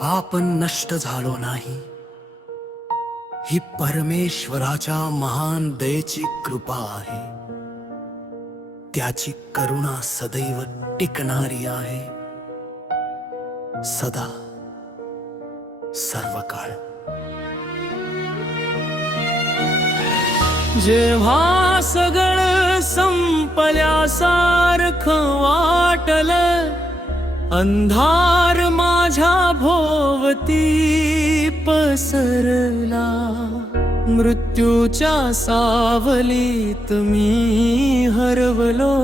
आपण नष्ट झालो नाही, ही परमेश्वराच्या महान दयेची कृपा आहे. त्याची करुणा सदैव टिकणारी आहे, सदा सर्व काळ. जेव्हा सगळं संपल्यासारखं वाटलं, अंधार माझ्या भोवती पसरला, मृत्यूच्या सावलीत मी हरवलो,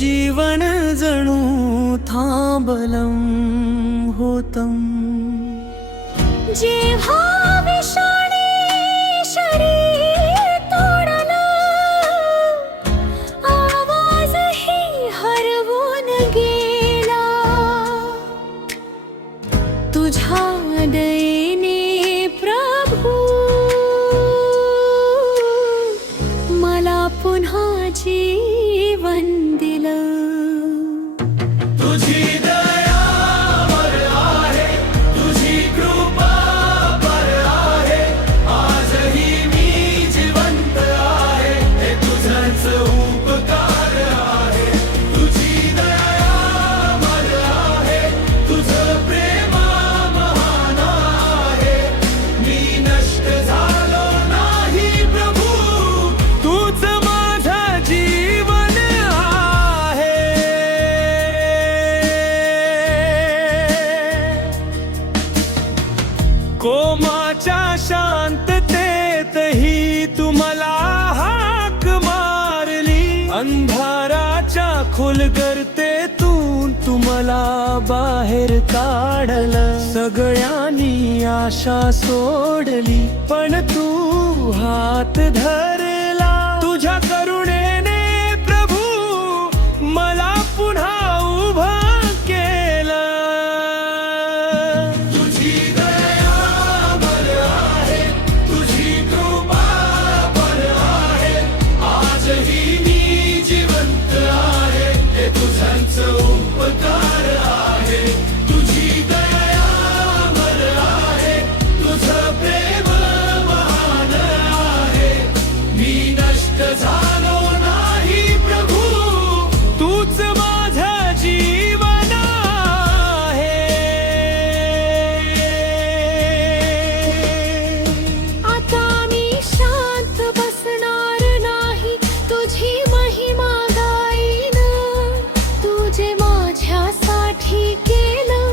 जीवन जणू थांबलं होतं. जेव्हा विषाणे शरीर तोडलं, आवाजही हरवून गेला, तुझ्या दयेने प्रभू मला पुन्हा जीवन दिलं. तुझी दया वर आहे, तुझी कृपा वर आहे, आजही मी जिवंत आहे, हे तुझंच उपकार आहे. तुझी दया वर आहे, तुझं प्रेम महान आहे, मी नष्ट झालो नाही प्रभू, तूच माझं जीवन आहे. कोमाच्या शांततेतही तुम्हाला हाक मारली, अंधाराच्या खोल गर्तेतून तुम्हाला बाहेर काढलं. सगळ्यांनी आशा सोडली, पण तू हात धरला. तुझ्या करुणेने प्रभू मला पुन्हा उभं केलं. तुझी दया वर आहे, तुझी कृपा वर आहे, आजही मी जिवंत आहे, हे तुझंच उपकार आहे. तुझी दया वर आहे, तुझं प्रेम महान आहे, मी नष्ट झालो नाही प्रभू, तूच माझं जीवन आहे. आता मी शांत बसणार नाही, तुझी महिमा गाईन. तू जे माझ्यासाठी केलं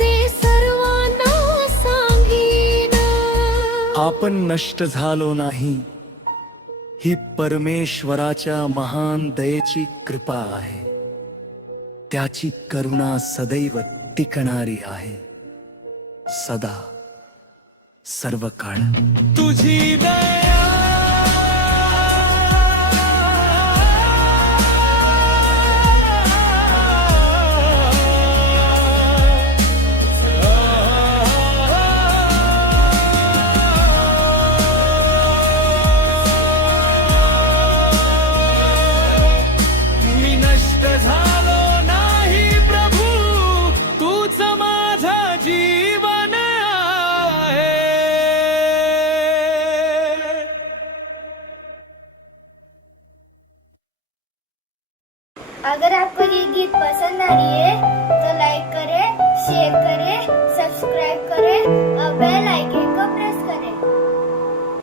ते सर्वांना सांगीन. आपण नष्ट झालो नाही, ही परमेश्वराच्या महान दयेची कृपा आहे. त्याची करुणा सदैव टिकणारी आहे, सदा सर्व काळ. तुझी दया मी नष्ट झालो नाही प्रभू, तूच माझं जीवन आहे. अगर आपको ये गीत पसंद आ रही है